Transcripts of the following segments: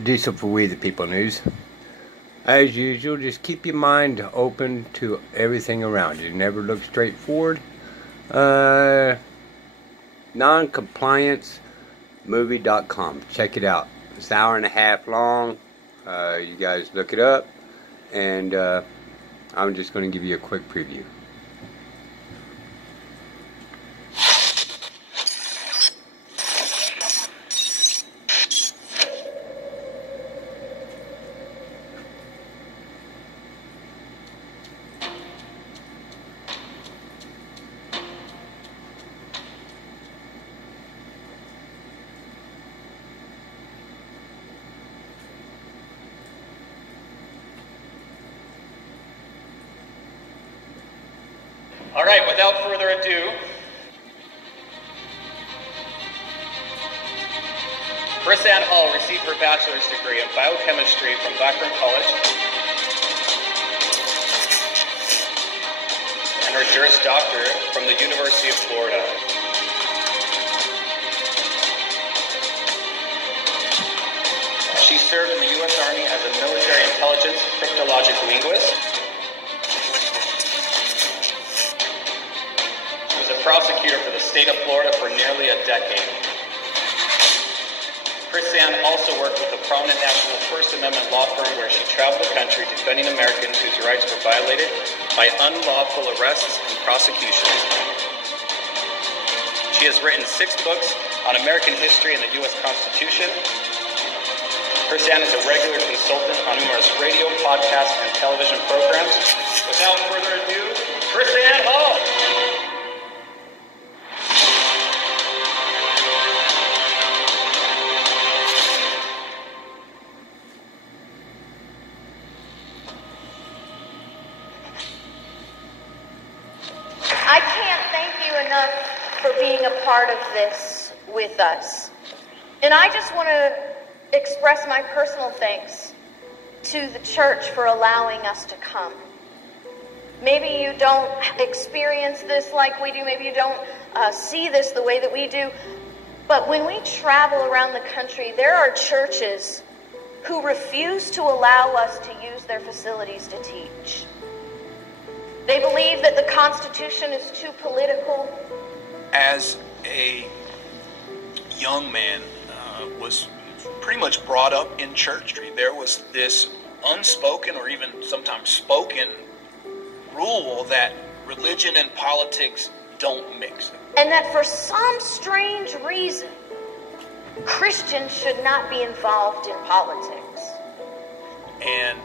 Diesel for We the People News. As usual, just keep your mind open to everything around you. Never look straight forward. Non-compliancemovie.com. Check it out. It's an hour and a half long. You guys look it up. And I'm just going to give you a quick preview. All right, without further ado, KrisAnne Hall received her bachelor's degree in biochemistry from Blackburn College and her Juris Doctor from the University of Florida. She served in the U.S. Army as a military intelligence cryptologic linguist. Prosecutor for the state of Florida for nearly a decade. KrisAnne also worked with the prominent national First Amendment law firm where she traveled the country defending Americans whose rights were violated by unlawful arrests and prosecutions. She has written 6 books on American history and the U.S. Constitution. KrisAnne is a regular consultant on numerous radio, podcast, and television programs. Without further ado, KrisAnne Hall. I can't thank you enough for being a part of this with us. And I just want to express my personal thanks to the church for allowing us to come. Maybe you don't experience this like we do. Maybe you don't see this the way that we do. But when we travel around the country, there are churches who refuse to allow us to use their facilities to teach. They believe that the Constitution is too political. As a young man, was pretty much brought up in church. There was this unspoken or even sometimes spoken rule that religion and politics don't mix. And that for some strange reason, Christians should not be involved in politics. And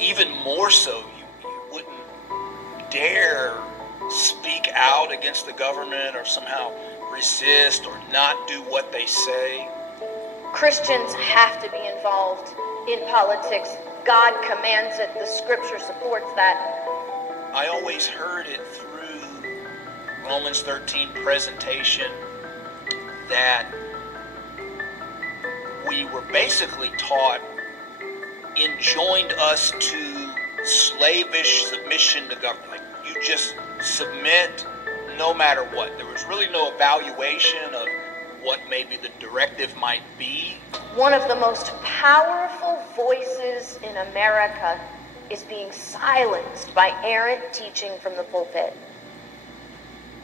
even more so, you wouldn't dare speak out against the government or somehow resist or not do what they say. Christians have to be involved in politics. God commands it. The scripture supports that. I always heard it through Romans 13 presentation that we were basically taught enjoined us to slavish submission to government. Like, you just submit no matter what. There was really no evaluation of what maybe the directive might be. One of the most powerful voices in America is being silenced by errant teaching from the pulpit.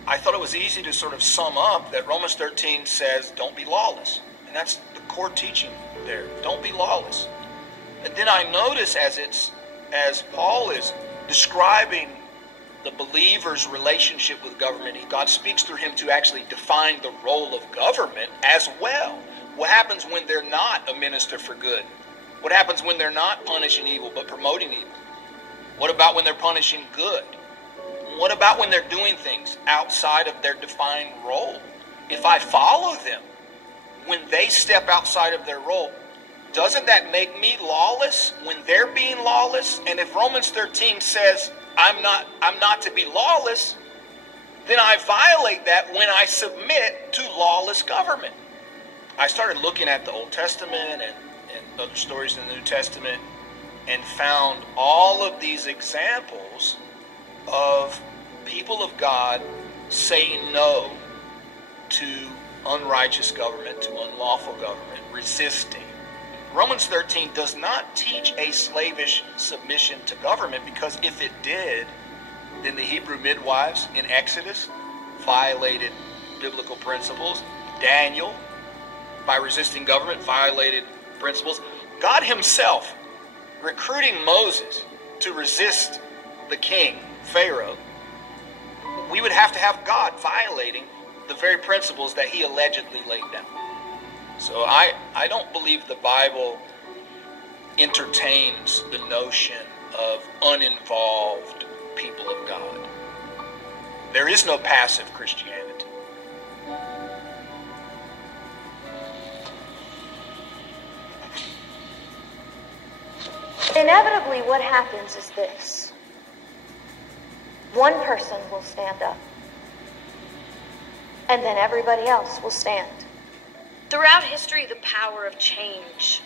I thought it was easy to sort of sum up that Romans 13 says, don't be lawless. And that's the core teaching there. Don't be lawless. And then I notice as Paul is describing the believer's relationship with government, God speaks through him to actually define the role of government as well. What happens when they're not a minister for good? What happens when they're not punishing evil but promoting evil? What about when they're punishing good? What about when they're doing things outside of their defined role? If I follow them, when they step outside of their role, doesn't that make me lawless when they're being lawless? And if Romans 13 says I'm not to be lawless, then I violate that when I submit to lawless government. I started looking at the Old Testament and other stories in the New Testament and found all of these examples of people of God saying no to unrighteous government, to unlawful government, resisting. Romans 13 does not teach a slavish submission to government, because if it did, then the Hebrew midwives in Exodus violated biblical principles. Daniel, by resisting government, violated principles. God himself recruiting Moses to resist the king, Pharaoh. We would have to have God violating the very principles that he allegedly laid down. So I don't believe the Bible entertains the notion of uninvolved people of God. There is no passive Christianity. Inevitably, what happens is this. One person will stand up, and then everybody else will stand. Throughout history, the power of change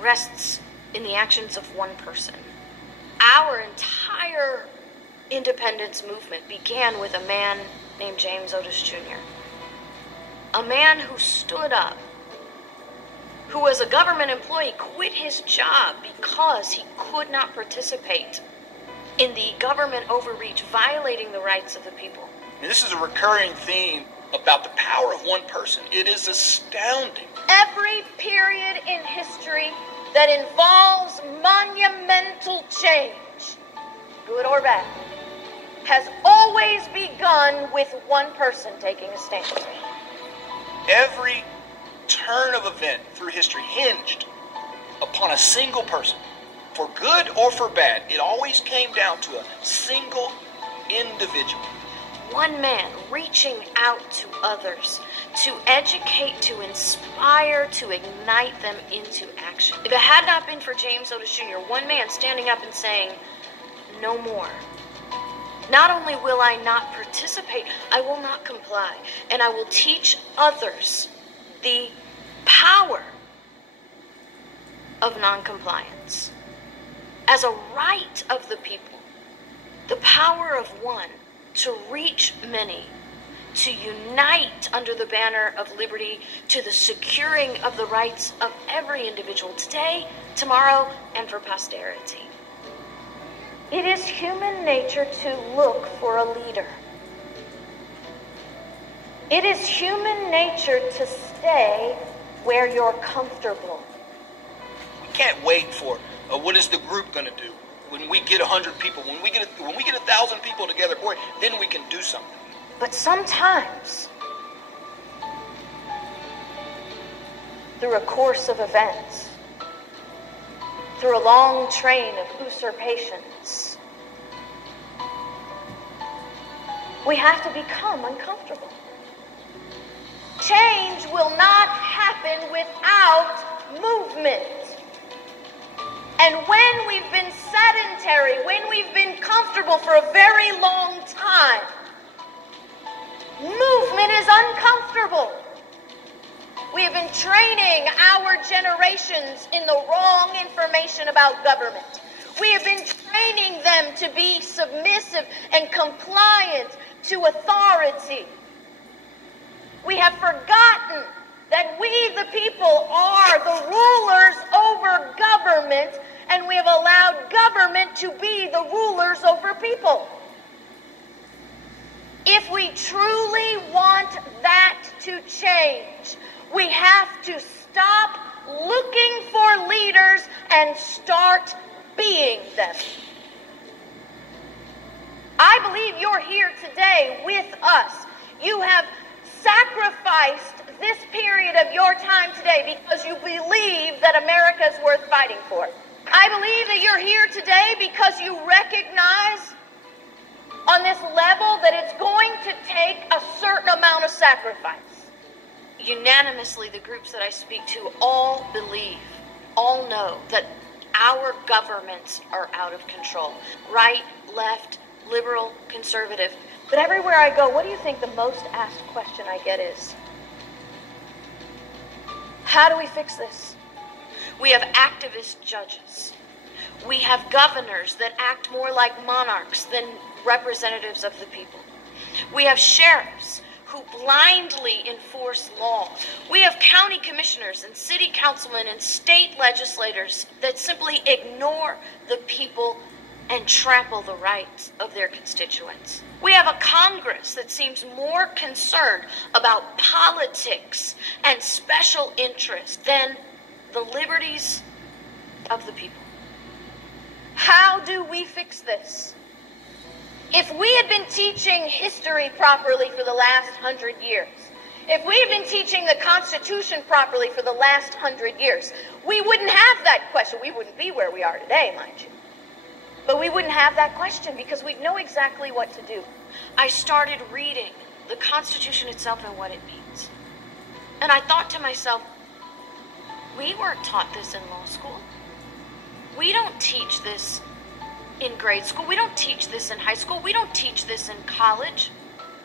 rests in the actions of one person. Our entire independence movement began with a man named James Otis Jr. A man who stood up, who was a government employee, quit his job because he could not participate in the government overreach, violating the rights of the people. And this is a recurring theme about the power of one person. It is astounding. Every period in history that involves monumental change, good or bad, has always begun with one person taking a stand. Every turn of event through history hinged upon a single person. For good or for bad, it always came down to a single individual. One man reaching out to others, to educate, to inspire, to ignite them into action. If it had not been for James Otis Jr., one man standing up and saying, no more. Not only will I not participate, I will not comply, and I will teach others the power of noncompliance as a right of the people, the power of one to reach many, to unite under the banner of liberty, to the securing of the rights of every individual today, tomorrow, and for posterity. It is human nature to look for a leader. It is human nature to stay where you're comfortable. We can't wait for what is the group going to do when we get 100 people, when we get 1,000 people together. Boy, then we can do something. But sometimes, through a course of events, through a long train of usurpations, we have to become uncomfortable. Change will not happen without movement. And when we've been sedentary, when we've been comfortable for a very long time, movement is uncomfortable. We have been training our generations in the wrong information about government. We have been training them to be submissive and compliant to authority. We have forgotten that we, the people, are the rulers over government, and we have allowed government to be the rulers over people. If we truly want that to change, we have to stop looking for leaders and start being them. I believe you're here today with us. You have sacrificed this period of your time today because you believe that America is worth fighting for. I believe that you're here today because you recognize on this level that it's going to take a certain amount of sacrifice. Unanimously, the groups that I speak to all believe, all know that our governments are out of control. Right, left, liberal, conservative. But everywhere I go, what do you think the most asked question I get is? How do we fix this? We have activist judges. We have governors that act more like monarchs than representatives of the people. We have sheriffs who blindly enforce law. We have county commissioners and city councilmen and state legislators that simply ignore the people and trample the rights of their constituents. We have a Congress that seems more concerned about politics and special interest than the liberties of the people. How do we fix this? If we had been teaching history properly for the last 100 years, if we had been teaching the Constitution properly for the last 100 years, we wouldn't have that question. We wouldn't be where we are today, mind you. But we wouldn't have that question because we'd know exactly what to do. I started reading the Constitution itself and what it means. And I thought to myself, we weren't taught this in law school. We don't teach this in grade school. We don't teach this in high school. We don't teach this in college.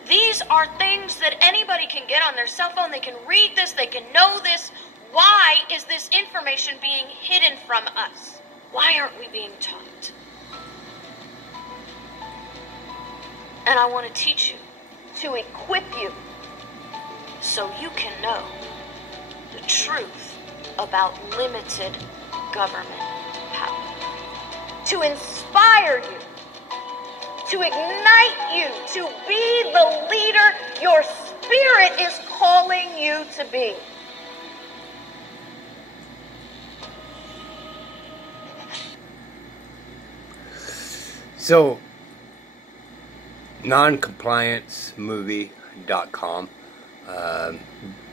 These are things that anybody can get on their cell phone. They can read this. They can know this. Why is this information being hidden from us? Why aren't we being taught? And I want to teach you, to equip you, so you can know the truth about limited government power. To inspire you, to ignite you, to be the leader your spirit is calling you to be. So, noncompliancemovie.com.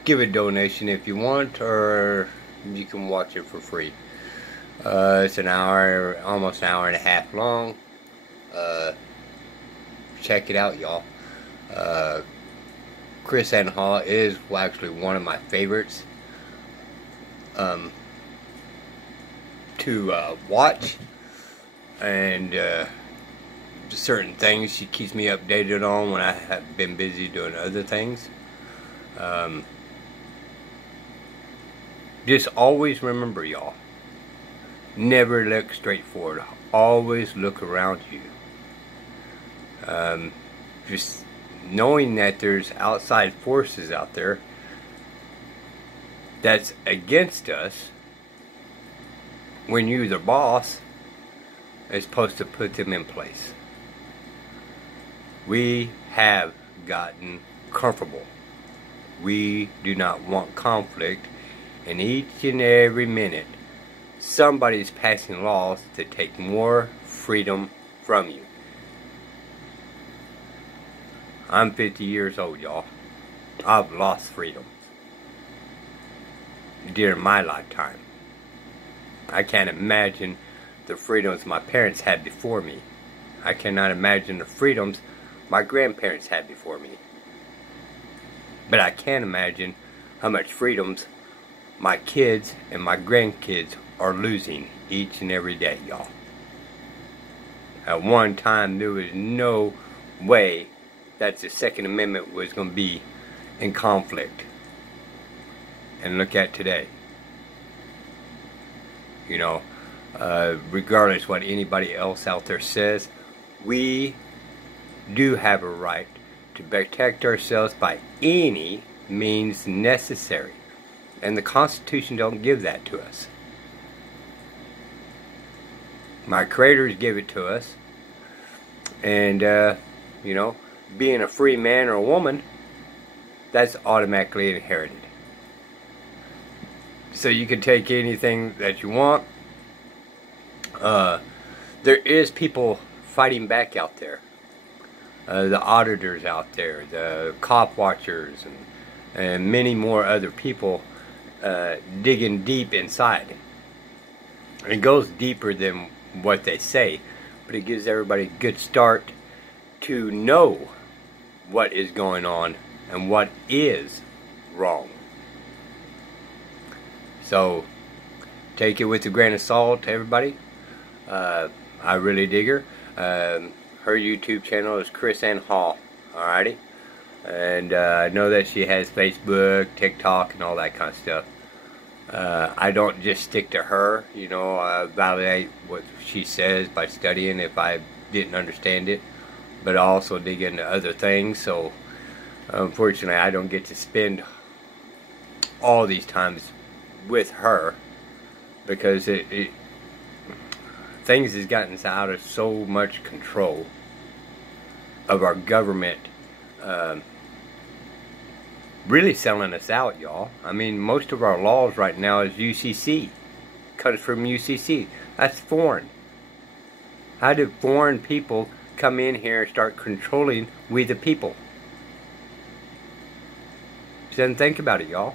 Give a donation if you want, or you can watch it for free. It's an hour, almost an hour and a half long. Check it out, y'all. KrisAnne Hall is actually one of my favorites to watch, and certain things she keeps me updated on when I have been busy doing other things. Just always remember, y'all, never look straight forward. Always look around you. Just knowing that there's outside forces out there that's against us, when you're the boss, is supposed to put them in place. We have gotten comfortable. We do not want conflict, and each and every minute somebody's passing laws to take more freedom from you. I'm 50 years old, y'all. I've lost freedom during my lifetime. I can't imagine the freedoms my parents had before me. I cannot imagine the freedoms my grandparents had before me. But I can imagine how much freedoms my kids and my grandkids are losing each and every day, y'all. At one time, there was no way that the Second Amendment was going to be in conflict. And look at today. You know, regardless what anybody else out there says, we do have a right to protect ourselves by any means necessary. And the Constitution don't give that to us. My creators give it to us. And, you know, being a free man or a woman, that's automatically inherited. So you can take anything that you want. There is people fighting back out there. The auditors out there, the cop watchers, and many more other people digging deep inside. It goes deeper than what they say, but it gives everybody a good start to know what is going on and what is wrong. So take it with a grain of salt, everybody. I really dig her. Her YouTube channel is KrisAnne Hall. Alrighty? And I know that she has Facebook, TikTok, and all that kind of stuff. I don't just stick to her. You know, I validate what she says by studying if I didn't understand it. But I also dig into other things. So Unfortunately, I don't get to spend all these times with her because things has gotten out of so much control of our government really selling us out, y'all. I mean, most of our laws right now is UCC. Comes from UCC. That's foreign. How did foreign people come in here and start controlling we the people? Then think about it, y'all.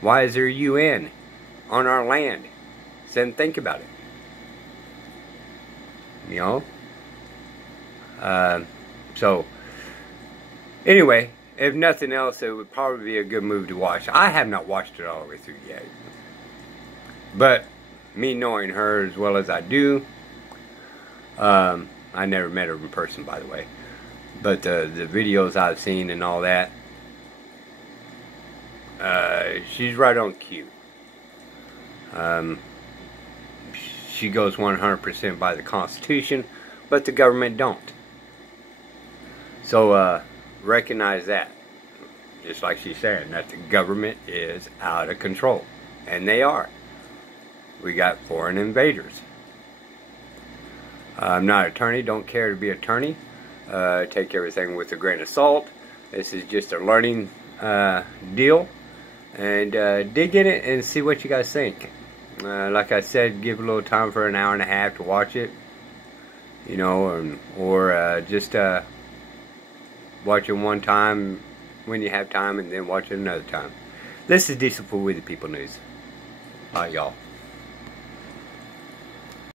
Why is there UN on our land? Then think about it. You know? So, anyway, if nothing else, it would probably be a good movie to watch. I have not watched it all the way through yet. But, me knowing her as well as I do, I never met her in person, by the way. But the videos I've seen and all that, she's right on cue. She goes 100% by the Constitution, but the government don't. So recognize that. Just like she's saying, that the government is out of control. And they are. We got foreign invaders. I'm not an attorney, don't care to be an attorney. Take everything with a grain of salt. This is just a learning deal. And dig in it and see what you guys think. Like I said, give a little time for an hour and a half to watch it. You know, or just watch it one time when you have time and then watch it another time. This is Diesel Fool with the People News. Alright, y'all.